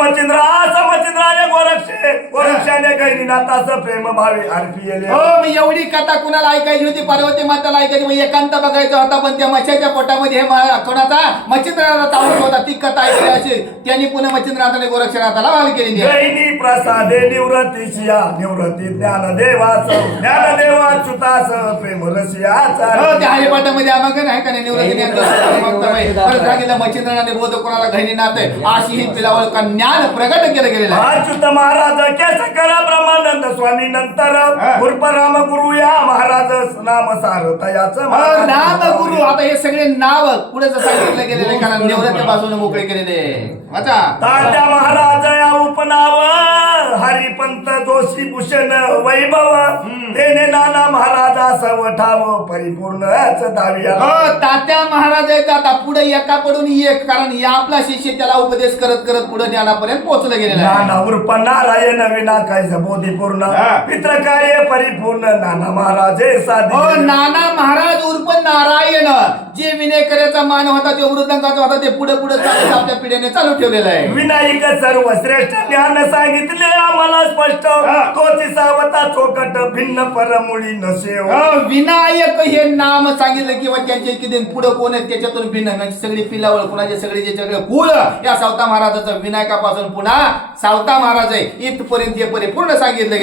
मचिंद्राने गोरक्षाने गैरीनाथाचं प्रेम भावे अर्पिले. हो, मी एवढी कथा कुणाला ऐकायची होती? पार्वती माताला ऐकायची, मग एकांत बघायचा होता, पण त्या मच्छाच्या पोटामध्ये कोणाचा मच्छिंद्रनाथा चावत होता. ती कथा ऐकली अशी त्यांनी पुन्हा मच्छिंद्रनाथाने गोरक्षनाथाला वाल केली. गैनी प्रसादे निवृत्तीशिया निवृत्ती ज्ञानदेवाच्युतास प्रेम रसियाचा. हो, त्या हरिपाठामध्ये आम्हाला नाही का निवृत्ती सांगितलं मच्छिंद्रनाथाने बोध कोणाला गैनीनाथ आहे अशी ही पिलावळ का ज्ञान प्रगट केलं गेलेलं आहे. अच्युत महाराज केस करा ब्रह्मानंद स्वामी नंतर उर्फ राम गुरु या महाराज नाम सारथयाचं नाम गुरु. आता हे सगळे नाव पुढे सांगितलं गेलेले कारण निवृत्तीपासून मोकळे केलेले. तात्या महाराज या उपनाव हरिपंत जोशी भूषण वैभव तेने नाना महाराजा सवठाव परिपूर्ण दाविया. तात्या महाराज आहेत आता पुढे एका पडून एक कारण या आपला शिष्य त्याला उपदेश करत करत पुढे ज्ञानापर्यंत पोहोचलं गेलेलं आहे. नाना उर्फ नारायण विना काय बोधीपूर्ण पितृकार्य परिपूर्ण नाना महाराज नाना महाराज उर्फ नारायण जे विनय करायचा मान होता जो वृद्धांचा होता ते पुढे पुढे चालत आपल्या पिढीने चालू ठेवलेलं आहे. विनायक सर्व श्रेष्ठ ज्ञान सांगितले आम्हाला स्पष्ट तोची सावता चोकट भिन्न परमुळी नसेव. विनायक हे नाम सांगितलं किंवा त्यांचे किती पुढे कोण आहेत त्याच्यातून भिन्न म्हणजे सगळी पिलावळ कोणाचे सगळे जे सगळे कुळ या सावता महाराजाचं विनायकापासून पुन्हा सावता महाराज आहे इथपर्यंत हे परिपूर्ण सांगितलं गेलं.